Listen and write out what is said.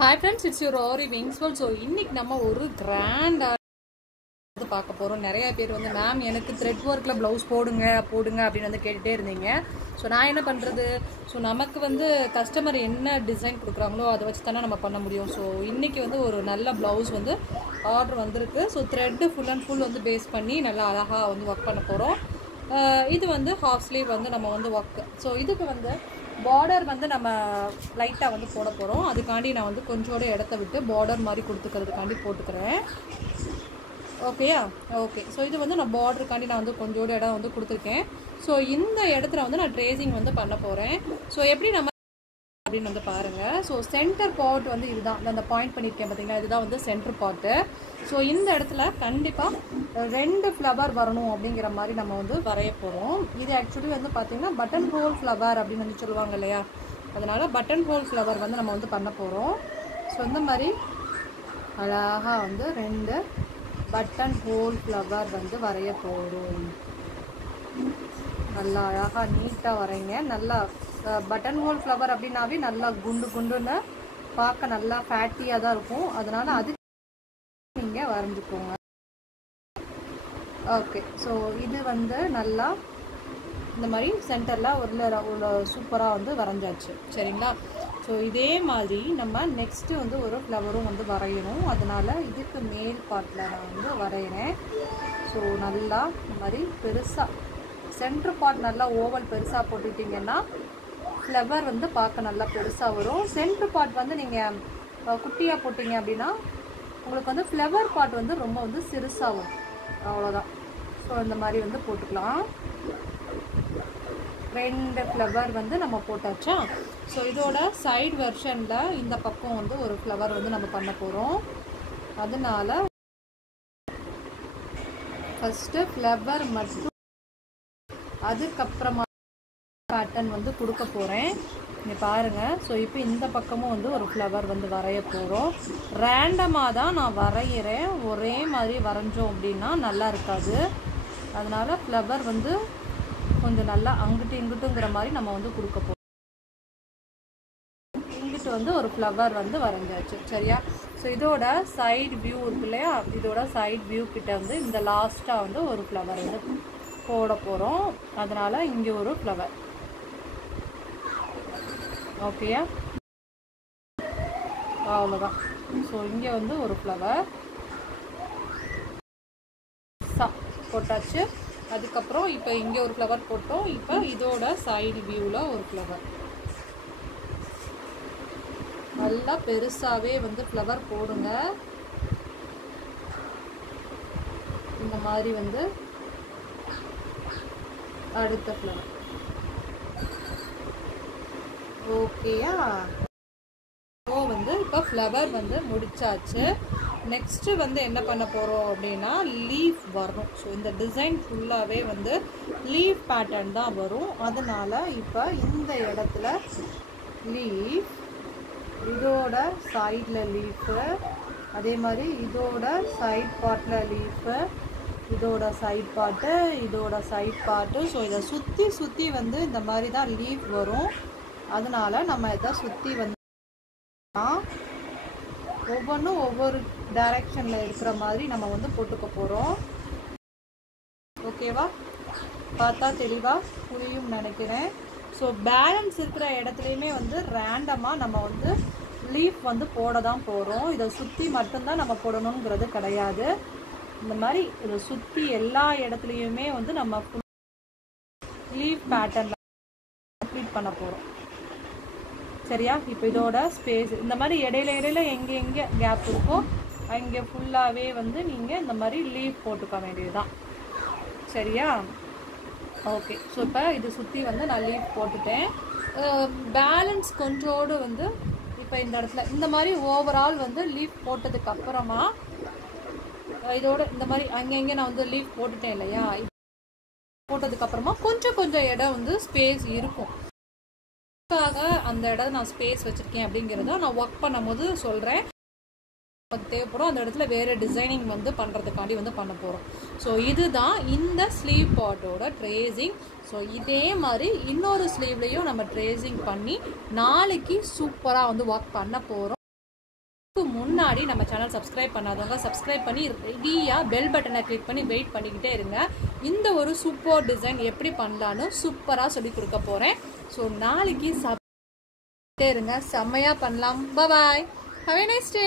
Hi friends, it's your Aariwingsworld. So இன்னைக்கு நம்ம ஒரு கிராண்ட் பார்க்க போறோம். நிறைய பேர் வந்து மேம் எனக்கு த்ரெட் ஒர்க்ல ப்ளவுஸ் போடுங்க அப்படின்னு வந்து கேட்டுட்டே இருந்தீங்க. ஸோ நான் என்ன பண்ணுறது, ஸோ நமக்கு வந்து கஸ்டமர் என்ன டிசைன் கொடுக்குறாங்களோ அதை வச்சு தானே நம்ம பண்ண முடியும். ஸோ இன்றைக்கி வந்து ஒரு நல்ல ப்ளவுஸ் வந்து ஆர்டர் வந்திருக்கு. So thread full and full வந்து பேஸ் பண்ணி நல்லா அழகாக வந்து ஒர்க் பண்ண போகிறோம். இது வந்து ஹாஃப் ஸ்லீவ் வந்து நம்ம வந்து ஒர்க்கு. ஸோ இதுக்கு வந்து பார்டர் வந்து நம்ம லைட்டாக வந்து போட போகிறோம். அதுக்காண்டி நான் வந்து கொஞ்சோட இடத்த விட்டு பார்டர் மாதிரி கொடுத்துக்கிறதுக்காண்டி போட்டுக்கிறேன். ஓகேயா? ஓகே. ஸோ இது வந்து நான் பார்டருக்காண்டி நான் வந்து கொஞ்சோட இடம் வந்து கொடுத்துருக்கேன். ஸோ இந்த இடத்துல வந்து நான் ட்ரேசிங் வந்து பண்ண போகிறேன். ஸோ எப்படி நம்ம அப்படின்னு வந்து பாருங்கள். ஸோ சென்டர் பார்ட் வந்து இதுதான், அந்த பாயிண்ட் பண்ணியிருக்கேன் பார்த்தீங்களா, இதுதான் வந்து சென்டர் பார்ட்டு. ஸோ இந்த இடத்துல கண்டிப்பாக 2 ஃப்ளவர் வரணும் அப்படிங்கிற மாதிரி நம்ம வந்து வரைய போகிறோம். இது ஆக்சுவலி வந்து பார்த்திங்கன்னா பட்டன் ஹோல் ஃப்ளவர் அப்படின்னு வந்து சொல்லுவாங்க இல்லையா, அதனால் பட்டன் ஹோல் ஃப்ளவர் வந்து நம்ம வந்து பண்ண போகிறோம். ஸோ இந்த மாதிரி அழகாக வந்து 2 பட்டன் ஹோல் ஃப்ளவர் வந்து வரைய போகிறோம். நல்லா அழகாக நீட்டாக வரைங்க. நல்லா பட்டன் ஹோல் ஃப்ளவர் அப்படின்னாவே நல்லா குண்டுன்னு பார்க்க நல்லா ஃபேட்டியாக தான் இருக்கும். அதனால் அதுக்கு நீங்கள் வரைஞ்சிக்கோங்க. ஓகே. ஸோ இது வந்து நல்லா இந்த மாதிரி சென்டரில் ஒரு சூப்பராக வந்து வரைஞ்சாச்சு. சரிங்களா? ஸோ இதே மாதிரி நம்ம நெக்ஸ்ட்டு வந்து ஒரு ஃப்ளவரும் வந்து வரையணும். அதனால் இதுக்கு மேல் பார்ட்டில் நான் வந்து வரைகிறேன். ஸோ நல்லா இந்த மாதிரி பெருசாக சென்டர் பார்ட் நல்லா ஓவல் பெருசாக போட்டுக்கிட்டிங்கன்னா ஃப்ளவர் வந்து பார்க்க நல்லா பெருசாக வரும். சென்டர் பார்ட் வந்து நீங்கள் குட்டியாக போட்டிங்க அப்படின்னா உங்களுக்கு வந்து ஃப்ளவர் பார்ட் வந்து ரொம்ப வந்து சிறுசாகும். அவ்வளோதான். ஸோ இந்த மாதிரி வந்து போட்டுக்கலாம். 2 ஃப்ளவர் வந்து நம்ம போட்டாச்சா. ஸோ இதோட சைடு வெர்ஷனில் இந்த பக்கம் வந்து ஒரு ஃப்ளவர் வந்து நம்ம பண்ண போகிறோம். அதனால் ஃபஸ்ட்டு ஃப்ளவர் மட்டும், அதுக்கப்புறமா பேட்டர்ன் வந்து கொடுக்க போகிறேன். இங்கே பாருங்கள். ஸோ இப்போ இந்த பக்கமும் வந்து ஒரு ஃப்ளவர் வந்து வரைய போகிறோம். ரேண்டமாக தான் நான் வரைகிறேன். ஒரே மாதிரி வரைஞ்சோம் அப்படின்னா நல்லா இருக்காது. அதனால் ஃப்ளவர் வந்து கொஞ்சம் நல்லா அங்கிட்டு இங்கிட்டுங்கிற மாதிரி நம்ம வந்து கொடுக்க போகிறோம். இங்கிட்டு வந்து ஒரு ஃப்ளவர் வந்து வரைஞ்சாச்சு. சரியா? ஸோ இதோட சைடு வியூ இருக்கு இல்லையா, இதோட சைடு வியூ கிட்ட வந்து இந்த லாஸ்ட்டாக வந்து ஒரு ஃப்ளவர் வந்து போட போகிறோம். அதனால் இங்கே ஒரு ஃப்ளவர். ஓகேயா? அவ்வளோதான். ஸோ இங்கே வந்து ஒரு ஃப்ளவர் போட்டாச்சு. அதுக்கப்புறம் இப்போ இங்கே ஒரு ஃப்ளவர் போட்டோம். இப்போ இதோட சைடு வியூவில் ஒரு ஃப்ளவர். நல்லா பெருசாகவே வந்து ஃப்ளவர் போடுங்க. இந்த மாதிரி வந்து அடுத்த ஃப்ளவர். ஓகேயா? ஸோ வந்து இப்போ ஃப்ளவர் வந்து முடிச்சாச்சு. நெக்ஸ்ட்டு வந்து என்ன பண்ண போகிறோம் அப்படின்னா லீஃப் வரணும். ஸோ இந்த டிசைன் ஃபுல்லாகவே வந்து லீஃப் பேட்டர்ன் தான் வரும். அதனால் இப்போ இந்த இடத்துல லீஃப், இதோட சைடில் லீஃபு, அதே மாதிரி இதோட சைட் பார்ட்டில் லீஃபு, இதோட சைட் பார்ட்டு, இதோட சைட் பார்ட்டு. ஸோ இதை சுற்றி வந்து இந்த மாதிரி தான் லீஃப் வரும். அதனால் நம்ம இதை சுற்றி வந்து ஒவ்வொன்றும் ஒவ்வொரு டைரெக்ஷனில் இருக்கிற மாதிரி நம்ம வந்து போட்டுக்க போகிறோம். ஓகேவா? பார்த்தா தெளிவாக புரியும் நினைக்கிறேன். ஸோ பேலன்ஸ் இருக்கிற இடத்துலையுமே வந்து ரேண்டமாக நம்ம வந்து லீஃப் வந்து போட தான் போகிறோம். இதை சுற்றி மட்டும்தான் நம்ம போடணுங்கிறது கிடையாது. இந்த மாதிரி இதை சுற்றி எல்லா இடத்துலையுமே வந்து நம்ம லீஃப் பேட்டர்னில் கம்ப்ளீட் பண்ண போகிறோம். சரியா? இப்போ இதோட ஸ்பேஸ் இந்த மாதிரி இடையில எங்கே கேப் இருக்கோ அங்கே ஃபுல்லாகவே வந்து நீங்கள் இந்த மாதிரி லீஃப் போட்டுக்க வேண்டியதுதான். சரியா? ஓகே. ஸோ இப்போ இது சுற்றி வந்து நான் லீஃப் போட்டுட்டேன். பேலன்ஸ் கொஞ்சோடு வந்து இப்போ இந்த இடத்துல இந்த மாதிரி ஓவரால் வந்து லீஃப் போட்டதுக்கு அப்புறமா இதோட இந்த மாதிரி அங்கே நான் வந்து லீஃப் போட்டுட்டேன் இல்லையா, போட்டதுக்கப்புறமா கொஞ்சம் இடம் வந்து ஸ்பேஸ் இருக்கும். அந்த இடம் நான் ஸ்பேஸ் வச்சுருக்கேன் அப்படிங்கிறத நான் ஒர்க் பண்ணும்போது சொல்கிறேன். தேவைப்படும் அந்த இடத்துல வேறு டிசைனிங் வந்து பண்ணுறதுக்காண்டி வந்து பண்ண போகிறோம். ஸோ இதுதான் இந்த ஸ்லீவ் பார்ட்டோட ட்ரேசிங். ஸோ இதே மாதிரி இன்னொரு ஸ்லீவ்லேயும் நம்ம ட்ரேசிங் பண்ணி நாளைக்கு சூப்பராக வந்து ஒர்க் பண்ண போகிறோம். முன்னாடி நம்ம சேனல் சப்ஸ்கிரைப் பண்ணாதவங்க சப்ஸ்கிரைப் பண்ணி ரெடியாக பெல் பட்டனை கிளிக் பண்ணி வெயிட் பண்ணிக்கிட்டே இருங்க. இந்த ஒரு சூப்பர் டிசைன் எப்படி பண்ணலான்னு சூப்பராக சொல்லி கொடுக்க போகிறேன். ஸோ நாளைக்கு சாப்பிட்டே இருங்க, செம்மையாக பண்ணலாம். பாய், ஹேவ் எ நைஸ் டே.